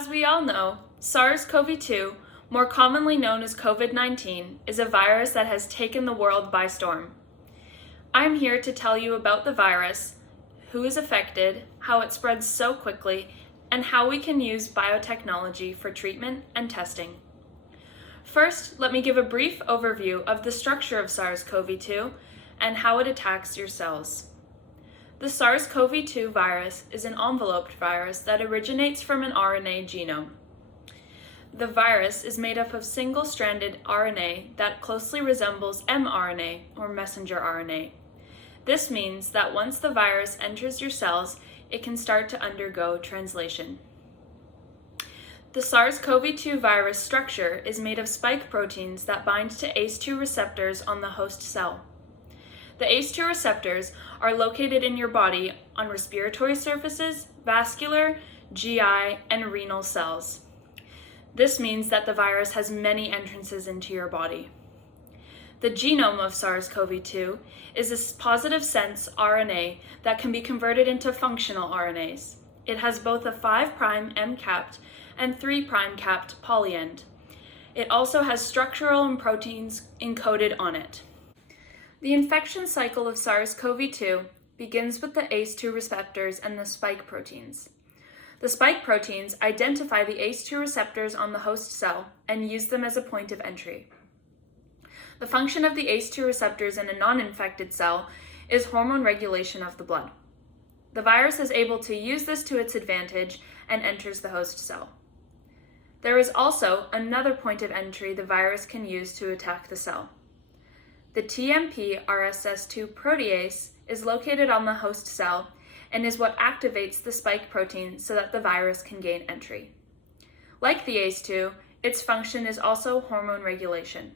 As we all know, SARS-CoV-2, more commonly known as COVID-19, is a virus that has taken the world by storm. I'm here to tell you about the virus, who is affected, how it spreads so quickly, and how we can use biotechnology for treatment and testing. First, let me give a brief overview of the structure of SARS-CoV-2 and how it attacks your cells. The SARS-CoV-2 virus is an enveloped virus that originates from an RNA genome. The virus is made up of single-stranded RNA that closely resembles mRNA, or messenger RNA. This means that once the virus enters your cells, it can start to undergo translation. The SARS-CoV-2 virus structure is made of spike proteins that bind to ACE2 receptors on the host cell. The ACE2 receptors are located in your body on respiratory surfaces, vascular, GI, and renal cells. This means that the virus has many entrances into your body. The genome of SARS-CoV-2 is a positive sense RNA that can be converted into functional RNAs. It has both a 5' M-capped and 3' capped polyend. It also has structural proteins encoded on it. The infection cycle of SARS-CoV-2 begins with the ACE2 receptors and the spike proteins. The spike proteins identify the ACE2 receptors on the host cell and use them as a point of entry. The function of the ACE2 receptors in a non-infected cell is hormone regulation of the blood. The virus is able to use this to its advantage and enters the host cell. There is also another point of entry the virus can use to attack the cell. The TMP-RSS2 protease is located on the host cell and is what activates the spike protein so that the virus can gain entry. Like the ACE2, its function is also hormone regulation.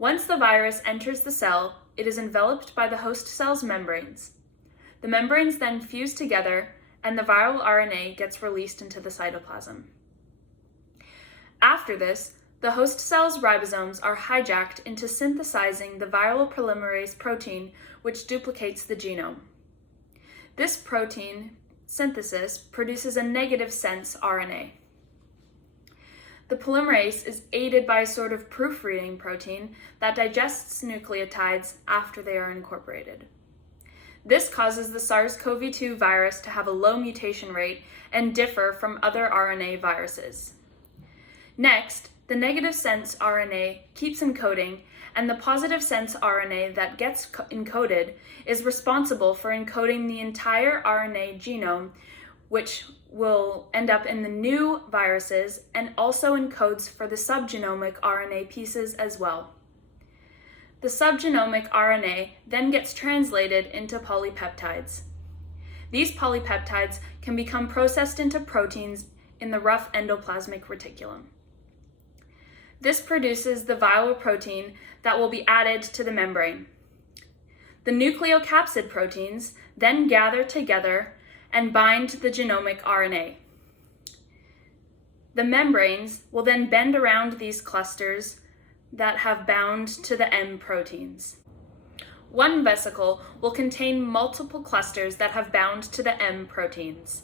Once the virus enters the cell, it is enveloped by the host cell's membranes. The membranes then fuse together and the viral RNA gets released into the cytoplasm. After this, the host cell's ribosomes are hijacked into synthesizing the viral polymerase protein, which duplicates the genome. This protein synthesis produces a negative sense RNA. The polymerase is aided by a sort of proofreading protein that digests nucleotides after they are incorporated. This causes the SARS-CoV-2 virus to have a low mutation rate and differ from other RNA viruses. Next, the negative sense RNA keeps encoding, and the positive sense RNA that gets encoded is responsible for encoding the entire RNA genome, which will end up in the new viruses and also encodes for the subgenomic RNA pieces as well. The subgenomic RNA then gets translated into polypeptides. These polypeptides can become processed into proteins in the rough endoplasmic reticulum. This produces the viral protein that will be added to the membrane. The nucleocapsid proteins then gather together and bind the genomic RNA. The membranes will then bend around these clusters that have bound to the M proteins. One vesicle will contain multiple clusters that have bound to the M proteins.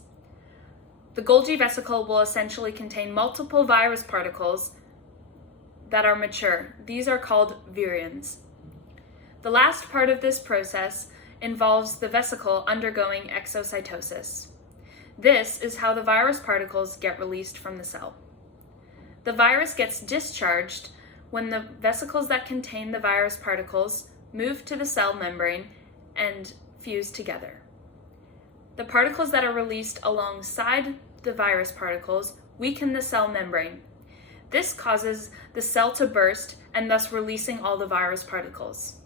The Golgi vesicle will essentially contain multiple virus particles that are mature. These are called virions. The last part of this process involves the vesicle undergoing exocytosis. This is how the virus particles get released from the cell. The virus gets discharged when the vesicles that contain the virus particles move to the cell membrane and fuse together. The particles that are released alongside the virus particles weaken the cell membrane. This causes the cell to burst and thus releasing all the virus particles.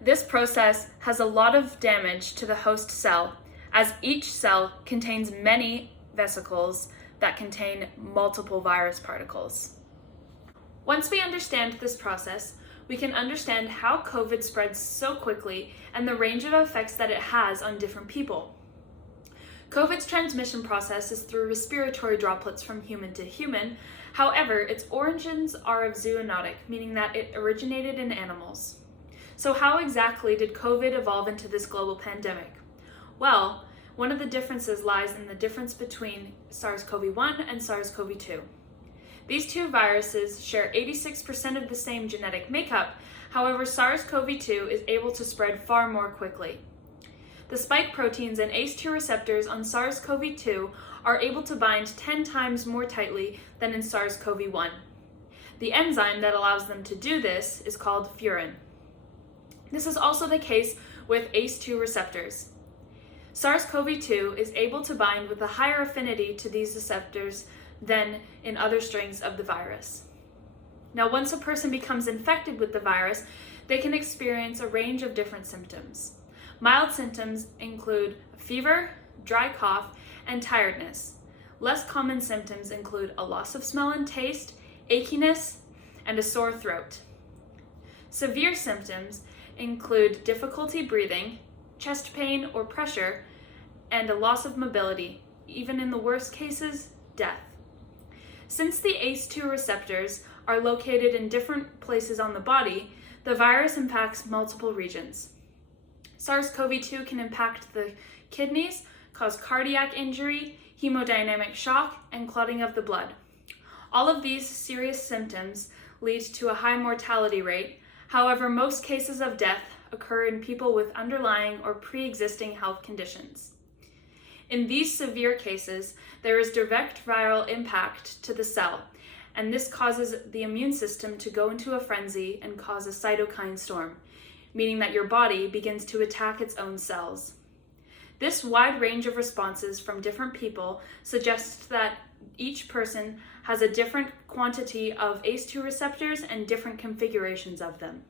This process has a lot of damage to the host cell, as each cell contains many vesicles that contain multiple virus particles. Once we understand this process, we can understand how COVID spreads so quickly and the range of effects that it has on different people. COVID's transmission process is through respiratory droplets from human to human. However, its origins are of zoonotic, meaning that it originated in animals. So how exactly did COVID evolve into this global pandemic? Well, One of the differences lies in the difference between SARS-CoV-1 and SARS-CoV-2. These two viruses share 86% of the same genetic makeup. However, SARS-CoV-2 is able to spread far more quickly. The spike proteins and ACE2 receptors on SARS-CoV-2 are able to bind 10 times more tightly than in SARS-CoV-1. The enzyme that allows them to do this is called furin. This is also the case with ACE2 receptors. SARS-CoV-2 is able to bind with a higher affinity to these receptors than in other strains of the virus. Now, once a person becomes infected with the virus, they can experience a range of different symptoms. Mild symptoms include fever, dry cough, and tiredness. Less common symptoms include a loss of smell and taste, achiness, and a sore throat. Severe symptoms include difficulty breathing, chest pain or pressure, and a loss of mobility, even in the worst cases, death. Since the ACE2 receptors are located in different places on the body, the virus impacts multiple regions. SARS-CoV-2 can impact the kidneys, cause cardiac injury, hemodynamic shock, and clotting of the blood. All of these serious symptoms lead to a high mortality rate. However, most cases of death occur in people with underlying or pre-existing health conditions. In these severe cases, there is direct viral impact to the cell, and this causes the immune system to go into a frenzy and cause a cytokine storm, meaning that your body begins to attack its own cells. This wide range of responses from different people suggests that each person has a different quantity of ACE2 receptors and different configurations of them.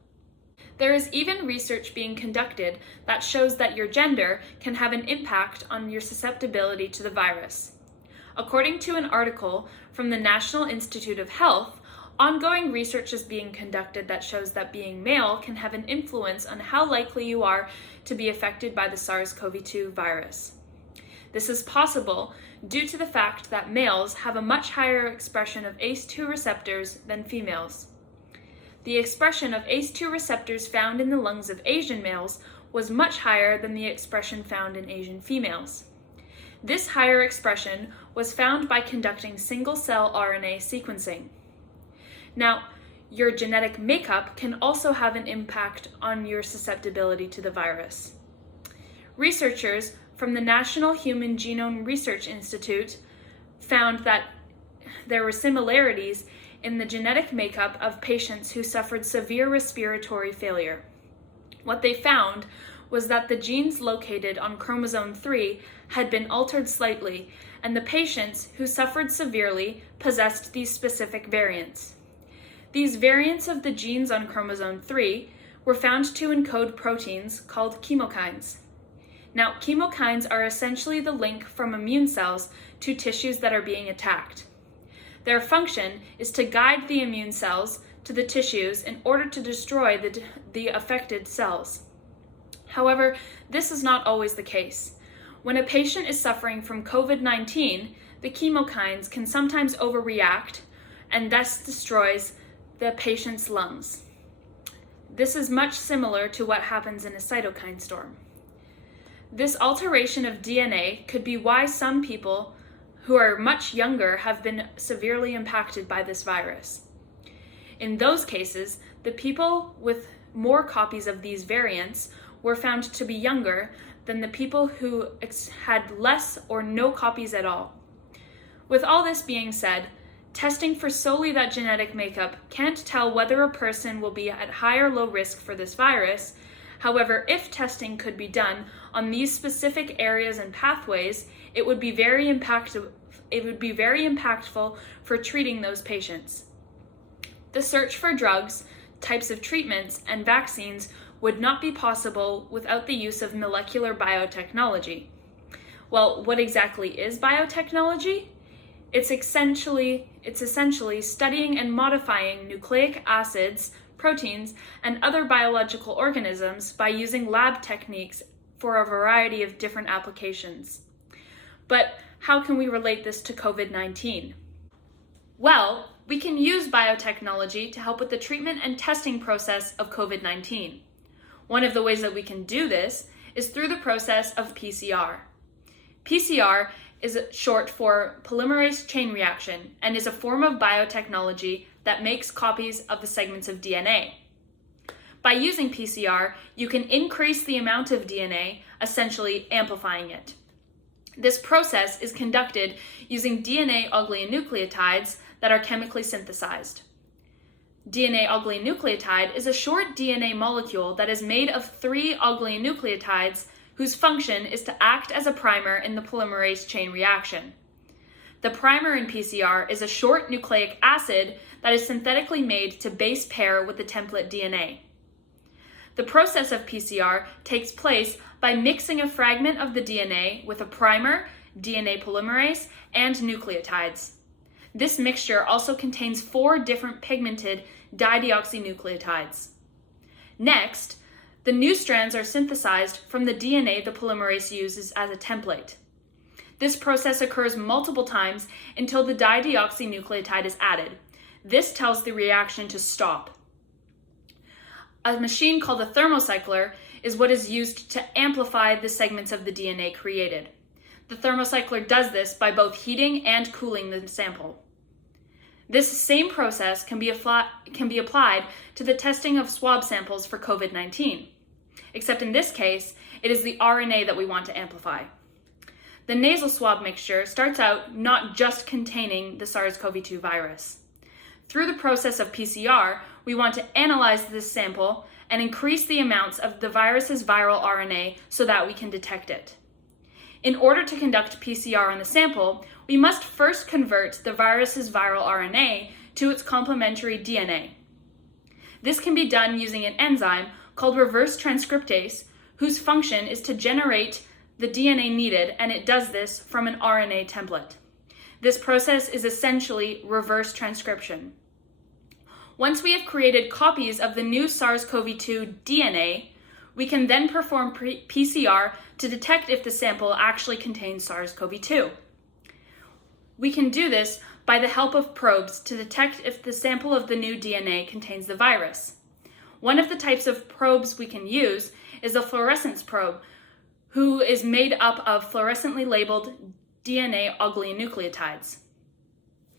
There is even research being conducted that shows that your gender can have an impact on your susceptibility to the virus. According to an article from the National Institute of Health, ongoing research is being conducted that shows that being male can have an influence on how likely you are to be affected by the SARS-CoV-2 virus. This is possible due to the fact that males have a much higher expression of ACE2 receptors than females. The expression of ACE2 receptors found in the lungs of Asian males was much higher than the expression found in Asian females. This higher expression was found by conducting single-cell RNA sequencing. Now, your genetic makeup can also have an impact on your susceptibility to the virus. Researchers from the National Human Genome Research Institute found that there were similarities in the genetic makeup of patients who suffered severe respiratory failure. What they found was that the genes located on chromosome 3 had been altered slightly, and the patients who suffered severely possessed these specific variants. These variants of the genes on chromosome 3 were found to encode proteins called chemokines. Now, chemokines are essentially the link from immune cells to tissues that are being attacked. Their function is to guide the immune cells to the tissues in order to destroy the affected cells. However, this is not always the case. When a patient is suffering from COVID-19, the chemokines can sometimes overreact and thus destroys the patient's lungs. This is much similar to what happens in a cytokine storm. This alteration of DNA could be why some people who are much younger have been severely impacted by this virus. In those cases, the people with more copies of these variants were found to be younger than the people who had less or no copies at all. With all this being said, testing for solely that genetic makeup can't tell whether a person will be at high or low risk for this virus. However, if testing could be done on these specific areas and pathways, it would be very impactful for treating those patients. The search for drugs, types of treatments, and vaccines would not be possible without the use of molecular biotechnology. Well, what exactly is biotechnology? It's essentially studying and modifying nucleic acids, proteins, and other biological organisms by using lab techniques for a variety of different applications. But how can we relate this to COVID-19? Well, we can use biotechnology to help with the treatment and testing process of COVID-19. One of the ways that we can do this is through the process of PCR. PCR is short for polymerase chain reaction and is a form of biotechnology that makes copies of the segments of DNA. By using PCR, you can increase the amount of DNA, essentially amplifying it. This process is conducted using DNA oligonucleotides that are chemically synthesized. DNA oligonucleotide is a short DNA molecule that is made of 3 oligonucleotides whose function is to act as a primer in the polymerase chain reaction. The primer in PCR is a short nucleic acid that is synthetically made to base pair with the template DNA. The process of PCR takes place by mixing a fragment of the DNA with a primer, DNA polymerase, and nucleotides. This mixture also contains 4 different pigmented dideoxynucleotides. Next, the new strands are synthesized from the DNA the polymerase uses as a template. This process occurs multiple times until the dideoxynucleotide is added. This tells the reaction to stop. A machine called a thermocycler is what is used to amplify the segments of the DNA created. The thermocycler does this by both heating and cooling the sample. This same process can be applied to the testing of swab samples for COVID-19, except in this case, it is the RNA that we want to amplify. The nasal swab mixture starts out not just containing the SARS-CoV-2 virus. Through the process of PCR, we want to analyze this sample and increase the amounts of the virus's viral RNA so that we can detect it. In order to conduct PCR on the sample, we must first convert the virus's viral RNA to its complementary DNA. This can be done using an enzyme called reverse transcriptase, whose function is to generate the DNA needed, and it does this from an RNA template. This process is essentially reverse transcription. Once we have created copies of the new SARS-CoV-2 DNA, we can then perform PCR to detect if the sample actually contains SARS-CoV-2. We can do this by the help of probes to detect if the sample of the new DNA contains the virus. One of the types of probes we can use is a fluorescence probe, who is made up of fluorescently labeled DNA oligonucleotides.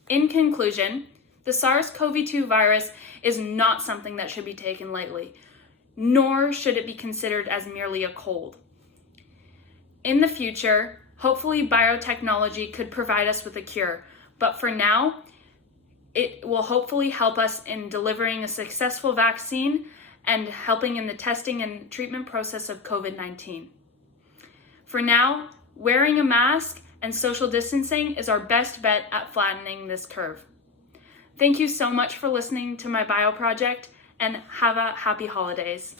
In conclusion, the SARS-CoV-2 virus is not something that should be taken lightly, nor should it be considered as merely a cold. In the future, hopefully biotechnology could provide us with a cure, but for now, it will hopefully help us in delivering a successful vaccine and helping in the testing and treatment process of COVID-19. For now, wearing a mask and social distancing is our best bet at flattening this curve. Thank you so much for listening to my bio project, and have a happy holidays.